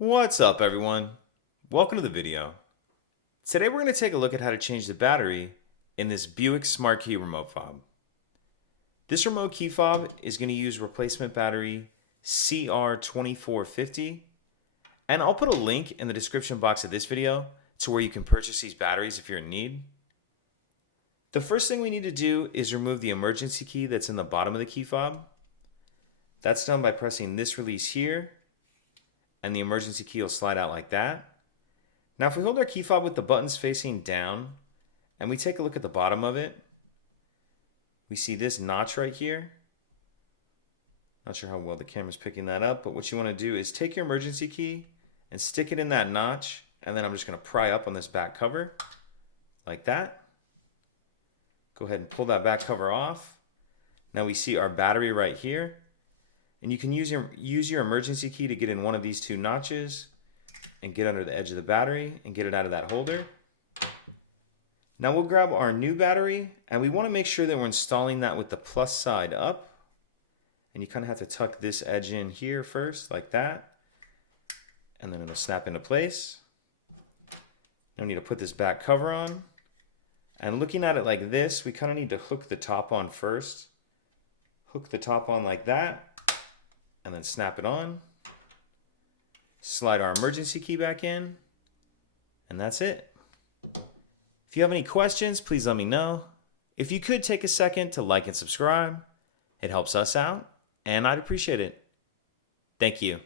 What's up, everyone? Welcome to the video. Today we're going to take a look at how to change the battery in this Buick Smart Key remote fob. This remote key fob is going to use replacement battery CR2450, and I'll put a link in the description box of this video to where you can purchase these batteries if you're in need. The first thing we need to do is remove the emergency key that's in the bottom of the key fob. That's done by pressing this release here, and the emergency key will slide out like that. Now if we hold our key fob with the buttons facing down and we take a look at the bottom of it, we see this notch right here. Not sure how well the camera's picking that up, but what you want to do is take your emergency key and stick it in that notch, and then I'm just going to pry up on this back cover like that. Go ahead and pull that back cover off. Now we see our battery right here. And you can use your emergency key to get in one of these two notches and get under the edge of the battery and get it out of that holder. Now we'll grab our new battery, and we want to make sure that we're installing that with the plus side up. And you kind of have to tuck this edge in here first, like that. And then it'll snap into place. Now we need to put this back cover on. And looking at it like this, we kind of need to hook the top on first. Hook the top on like that. And then snap it on, slide our emergency key back in, and that's it. If you have any questions, please let me know. If you could take a second to like and subscribe, it helps us out, and I'd appreciate it. Thank you.